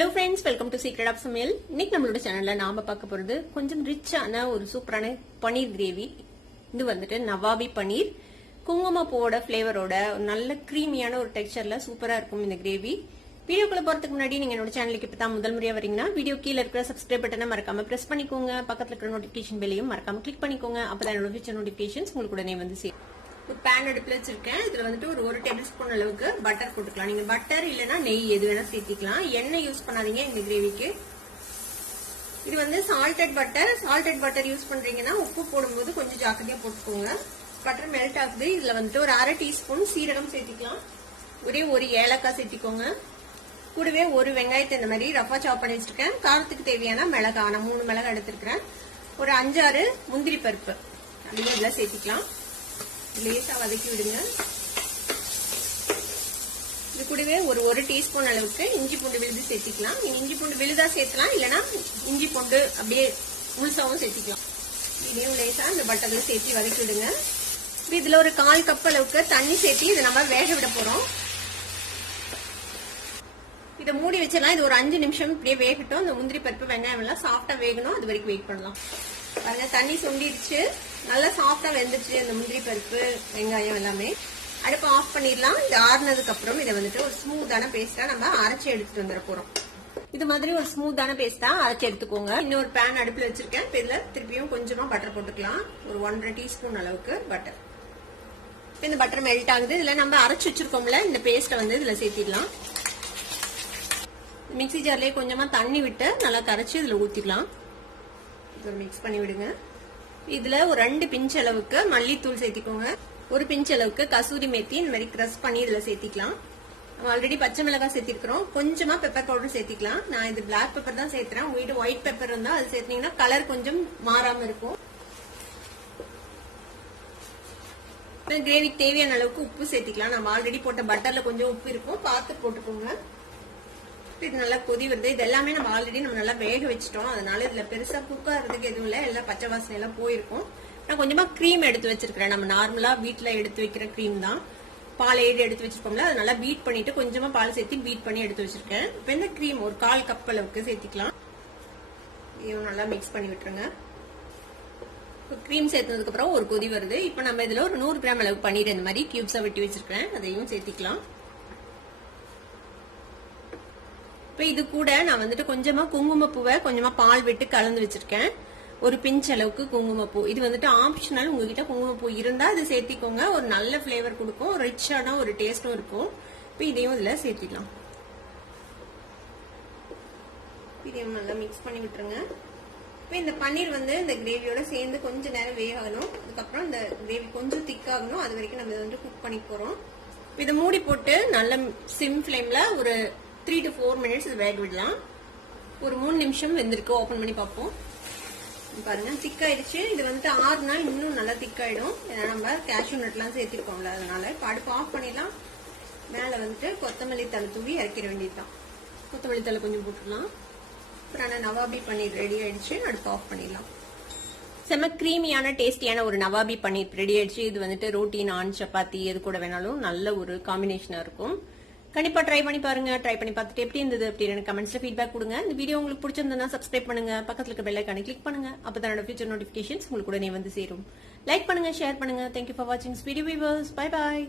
Hello friends, welcome to secret of சமையல். இன்னைக்கு நம்மளோட சேனல்ல நாம பார்க்க போறது கொஞ்சம் ரிச்சான ஒரு சூப்பரான பன்னீர் கிரேவி. இது வந்துட்டு நவாபி பன்னீர் குங்குமப்பூவோட ஃபிளேவரோட நல்ல கிரீமியான ஒரு டெக்ஸ்சர்ல சூப்பரா இருக்கும் இந்த கிரேவி. வீடியோக்குள்ள போறதுக்கு முன்னாடி நீங்க என்னோட சேனலுக்கு இப்பதான் முதல் முறையா வரீங்கன்னா வீடியோ கீழே இருக்கிற சப்ஸ்கிரைப் பட்டனை மறக்காம பிரஸ் பண்ணிக்கோங்க. பக்கத்துல இருக்கிற நோட்டிபிகேஷன் பெல்லையும் மறக்காம கிளிக் பண்ணிக்கோங்க. அப்பதான் என்னோட ஃபியூச்சர் நோட்டிபிகேஷன்ஸ் உங்களுக்கு உடனே வந்து சேரும். ஒரு பேன் அடுப்புல வச்சிருக்கேன். இதுல வந்துட்டு ஒரு டேபிள் ஸ்பூன் அளவுக்கு பட்டர் போட்டுக்கலாம். நீங்க பட்டர் இல்லைன்னா நெய் எது வேணா சேர்த்திக்கலாம். எண்ணெய் யூஸ் பண்ணாதீங்க இந்த கிரேவிக்கு. இது வந்து சால்டட் பட்டர் யூஸ் பண்றீங்கன்னா உப்பு போடும்போது கொஞ்சம் ஜாக்கிரதையா போட்டுக்கோங்க. பட்டர் மெல்ட் ஆகுது. இதுல வந்துட்டு ஒரு அரை டீஸ்பூன் சீரகம் சேர்த்திக்கலாம். ஒரு ஏலக்காய் சேர்த்திக்கோங்க. கூடவே ஒரு வெங்காயத்தை இந்த மாதிரி ரஃபா சாப் பண்ணி வச்சிருக்கேன். காரத்துக்கு தேவையான மிளகாய், நான் 3 மிளகாய் எடுத்திருக்கிறேன். ஒரு 5-6 முந்திரி பருப்பு அதையும் இதுல சேர்த்திக்கலாம். லேசா வதக்கி விடுங்க. இது கூடவே ஒரு டீஸ்பூன் அளவுக்கு இஞ்சி பூண்டு விழுது சேர்த்திக்கலாம். நீங்க இஞ்சி பூண்டு விழுதா சேர்த்தலாம், இல்லைன்னா இஞ்சி பூண்டு அப்படியே முழுசாவும் சேர்த்திக்கலாம். இதையும் லேசா இந்த பட்டர்ல சேர்த்து வதக்கி விடுங்க. இதுல ஒரு 1/4 கப் அளவுக்கு தண்ணி சேர்த்து இதை நம்ம வேக விட போறோம். இதை மூடி வச்சிடலாம். இது ஒரு 5 நிமிஷம் இப்படியே வேகட்டும். இந்த முந்திரி பருப்பு வெங்காயம் எல்லாம் சாஃப்டா வேகணும், அது வரைக்கும் வெயிட் பண்ணலாம். பாருங்க, தண்ணி சுண்டிடுச்சு, நல்லா சாஃப்டா வெந்துச்சு இந்த முந்திரி பருப்பு வெங்காயம் எல்லாமே. அடுப்பு ஆஃப் பண்ணிடலாம். இது ஆறுனதுக்கு அப்புறம் இதை வந்துட்டு ஒரு ஸ்மூத்தான பேஸ்டா நம்ம அரைச்சி எடுத்துட்டு வந்துட போறோம். இது மாதிரி ஒரு ஸ்மூத்தான பேஸ்டா அரைச்சி எடுத்துக்கோங்க. இன்னொரு பேன் அடுப்புல வச்சிருக்கேன். இதுல திருப்பியும் கொஞ்சமா பட்டர் போட்டுக்கலாம். ஒரு 1.5 டீஸ்பூன் அளவுக்கு பட்டர். இந்த பட்டர் மெல்ட் ஆகுது. இதுல நம்ம அரைச்சு வச்சிருக்கோம்ல இந்த பேஸ்ட வந்து இதுல சேர்த்திடலாம். மிக்சி ஜார்லயே கொஞ்சமா தண்ணி விட்டு நல்லா கரைச்சி இதுல ஊத்திக்கலாம். மிக்ஸ் பண்ணி விடுங்க. இதுல ஒரு 2 பிஞ்ச் அளவுக்கு மல்லித்தூள் சேர்த்திக்கோங்க. ஒரு பிஞ்ச் அளவுக்கு கசூரி மேத்தி இந்த மாதிரி கிரஷ் பண்ணி இதுல சேர்த்திக்கலாம். நம்ம ஆல்ரெடி பச்சை மிளகாய் சேர்த்திருக்கிறோம். கொஞ்சமா பெப்பர் பவுடர் சேர்த்திக்கலாம். நான் இது பிளாக் பெப்பர் தான் சேர்த்துறேன். உங்ககிட்ட ஒயிட் பெப்பர் இருந்தா அது சேர்த்தீங்கன்னா கலர் கொஞ்சம் மாறாம இருக்கும். கிரேவிக்கு தேவையான அளவுக்கு உப்பு சேர்த்திக்கலாம். நம்ம ஆல்ரெடி போட்ட பட்டர்ல கொஞ்சம் உப்பு இருக்கும், பார்த்து போட்டுக்கோங்க. இது நல்லா கொதி வருது. இது எல்லாமே நம்ம ஆல்ரெடி நல்லா வேக வச்சிட்டோம். அதனால இதுல பெருசா குக் ஆகிறதுக்கு எதுவும் இல்லை. எல்லாம் பச்சை வாசனை எல்லாம் போயிருக்கும். நான் கொஞ்சமா கிரீம் எடுத்து வச்சிருக்கிறேன். நம்ம நார்மலா வீட்டுல எடுத்து வைக்கிற கிரீம் தான். பால் ஏடு எடுத்து வச்சிருக்கோம்ல, அது நல்லா பீட் பண்ணிட்டு கொஞ்சமா பால் சேர்த்து பீட் பண்ணி எடுத்து வச்சிருக்கேன். இப்ப இந்த கிரீம் ஒரு 1/4 கப் அளவுக்கு சேர்த்திக்கலாம். இதையும் நல்லா மிக்ஸ் பண்ணி விட்டுருங்க. கிரீம் சேர்த்ததுக்கு அப்புறம் ஒரு கொதி வருது. இப்ப நம்ம இதுல ஒரு 100 கிராம் அளவுக்கு பன்னீர் இந்த மாதிரி கியூப்ஸா வெட்டி வச்சிருக்கேன். அதையும் சேர்த்திக்கலாம். இது கூட நான் வந்துட்டு கொஞ்சமா குங்குமப்பூவை கொஞ்சமா பால் விட்டு கலந்து வச்சிருக்கேன். ஒரு பிஞ்ச் அளவுக்கு குங்குமப்பூ. இது வந்துட்டு ஆப்ஷனல். உங்ககிட்ட குங்குமப்பூ இருந்தா அது சேர்த்திக்கோங்க. ஒரு நல்ல பிளேவர் கொடுக்கும், ரிச்சான ஒரு டேஸ்டும் இருக்கும். இப்ப இதையும் இதுல சேர்த்திக்கலாம். இதையும் நல்லா மிக்ஸ் பண்ணி விட்டுருங்க. இப்ப இந்த பன்னீர் வந்து இந்த கிரேவியோட சேர்ந்து கொஞ்ச நேரம் வேகணும். அதுக்கப்புறம் இந்த கிரேவி கொஞ்சம் திக்காகணும். அது வரைக்கும் நம்ம வந்து குக் பண்ணி போறோம். இதை மூடி போட்டு நல்ல சிம் ஃபிளேம்ல ஒரு 3 to 4 மினிட்ஸ் இது வேக விடலாம். ஒரு 3 நிமிஷம் வெந்திருக்கு. ஓபன் பண்ணி பார்ப்போம். பாருங்க, திக்காயிடுச்சு. இது வந்துட்டு ஆறுனா இன்னும் நல்லா திக்காயிடும். ஏன்னா நம்ம கேஷ்யூ நட்லாம் சேர்த்திருக்கோம்ல, அதனால இப்ப அடுப்பு ஆஃப் பண்ணிடலாம். மேல வந்துட்டு கொத்தமல்லி தலை தூவி இறக்கிட வேண்டியதுதான். கொத்தமல்லி தலை கொஞ்சம் போட்டுடலாம். அப்புறம் நவாபி பன்னீர் ரெடி ஆயிடுச்சு. அடுப்பு ஆஃப் பண்ணிடலாம். செம கிரீமியான டேஸ்டியான ஒரு நவாபி பன்னீர் ரெடி ஆயிடுச்சு. இது வந்துட்டு ரோட்டி, நான், சப்பாத்தி எது கூட வேணாலும் நல்ல ஒரு காம்பினேஷனா இருக்கும். கண்டிப்பா ட்ரை பண்ணி பாருங்க. ட்ரை பண்ணி பார்த்துட்டு எப்படி இருந்தது அப்படின்னு கமெண்ட்ஸ்ல ஃபீட்பேக் கொடுங்க. இந்த வீடியோ உங்களுக்கு பிடிச்சிருந்தா சப்ஸ்கிரைப் பண்ணுங்க. பக்கத்துல இருக்க பெல் ஐகானை கிளிக் பண்ணுங்க. அப்பதான் என்னோட ஃபியூச்சர் நோட்டிபிகேஷன்ஸ் உங்களுக்கு உடனே வந்து சேரும். லைக் பண்ணுங்க, ஷேர் பண்ணுங்க. தேங்க்யூ ஃபார் வாட்சிங் வீடியோ. Bye bye.